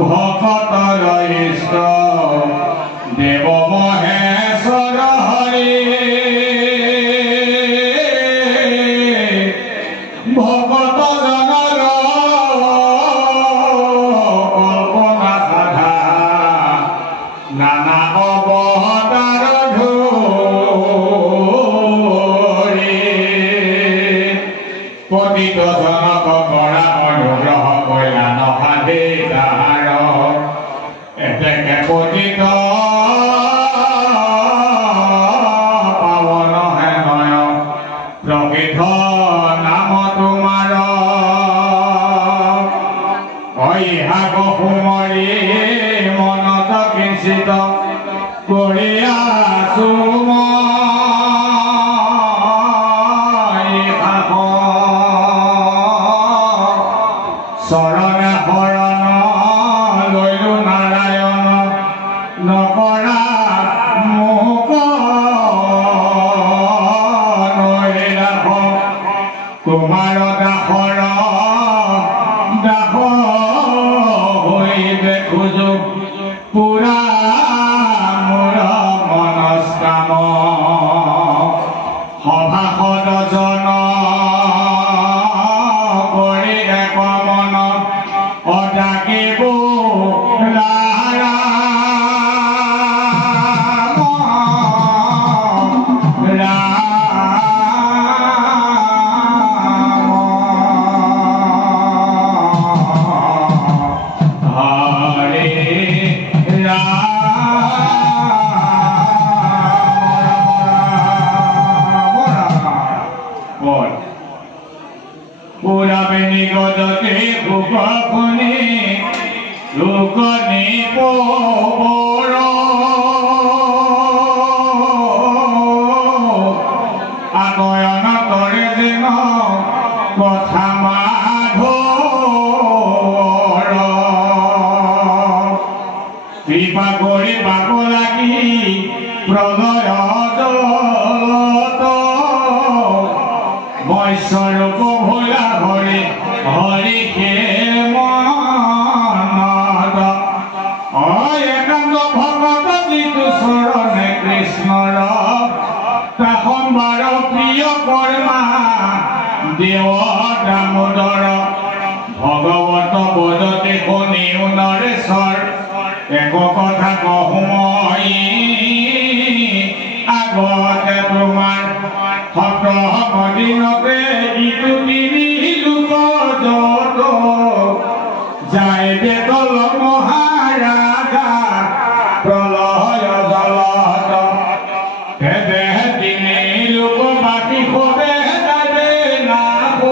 ভকতৰ ইষ্ট দেৱ মহেশ্বৰ হৰি ভকত জনৰ কল্পনা সাধা নানা অৱতাৰ ধৰি পতিত জনক কৰা অনুগ্ৰহ কল্যাণ সাধে তাহাৰ এতেকে পতিত পাৱন হে নয় প্ৰকৃত নাম তোমাৰ ঐহাগ সুমৰি মনত কিঞ্চিত কৰি আছো শৰণ শৰণ লৈলো নাৰায়ণ নকৰা মোক নৈৰাখ তোমাৰ দাসৰ দাস হৈ খোজো পুৰা মোৰ মনস্কাম সভাসদ জন কৰি একমন অজাকিব পুরাবে নিগজতে ভূপনি লোকনি পোর আগয়ন করে যেন কথা মাধর কৃপা করে পাব লাগি প্রলয় জলত বৈশ্বরূপ ভোলা হরি হরি কে মনদ একান্ত ভগত যিটো চৰণে কৃষ্ণৰ তাখন বাৰ প্ৰিয় কৰ্মা দেৱ দামোদৰ ভগৱত বোধতে শুনি নৰেশ্বৰ এক কথা কহো মই আগতে তোমাৰ দিনতে ইটো তিনি লোক যত যায় বেতল মহাৰাজা প্ৰলয় জলত হেদে তিনি লোক বাকী সবে যাবে নাব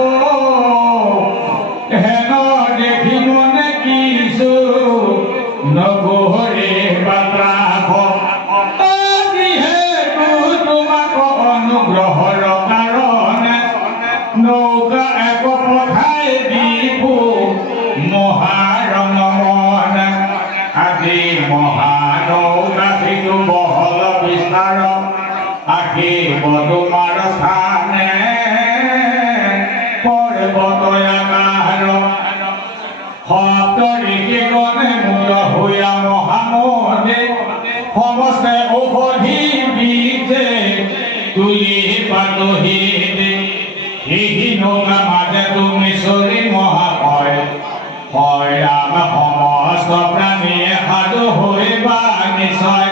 হেন দেখি মনে কিছু নগৰে বাত্ৰাভ যিহেতু তোমাক অনুগ্ৰহৰ নৌকা এক পঠাই দিবো মহাৰণ মন আজি মহানৌকা সিটো বহল বিস্তাৰ আহিব তোমাৰ স্থানে পৰ্বত আকাৰ সপ্তঋষি গণে মুক্ত হৈয়া মহামদে সমস্তে ঔষধি বীজে তুলি পাতহি এই নৌকা মাঝে তুমি চৰি মহাশয় হয় ৰাম সমস্ত প্ৰাণীয়ে সাধু হৈবা নিশ্চয়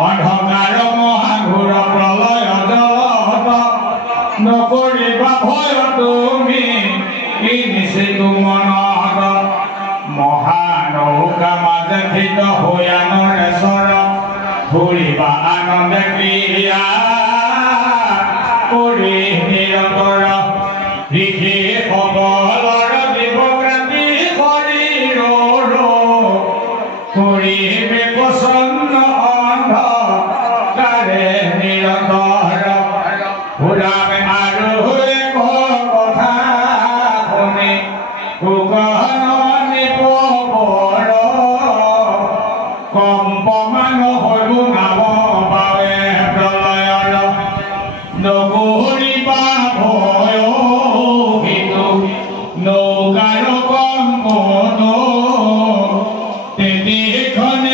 অন্ধকাৰ মহাঘোৰ প্ৰলয় জলত নকৰিবা ভয় তুমি এই নিশ্চিত মনত মহানৌকা মাজে ধৃত হৈয়া নৰেশ্বৰ ফুৰিবা আনন্দে ক্ৰিয়া কৰি নিৰন্তৰ ঋষি সকলৰ জীৱক্ৰান্তি শৰীৰৰ কৰিবে প্ৰচন্ন অন্ধকাৰে নিৰন্তৰ ঘূৰাবে আৰু এক কথা শুনি সুগহন পবৰ কম্পমান হলো নাম বাবে প্ৰলয়ৰ নগৰি পৃথিৱীখনে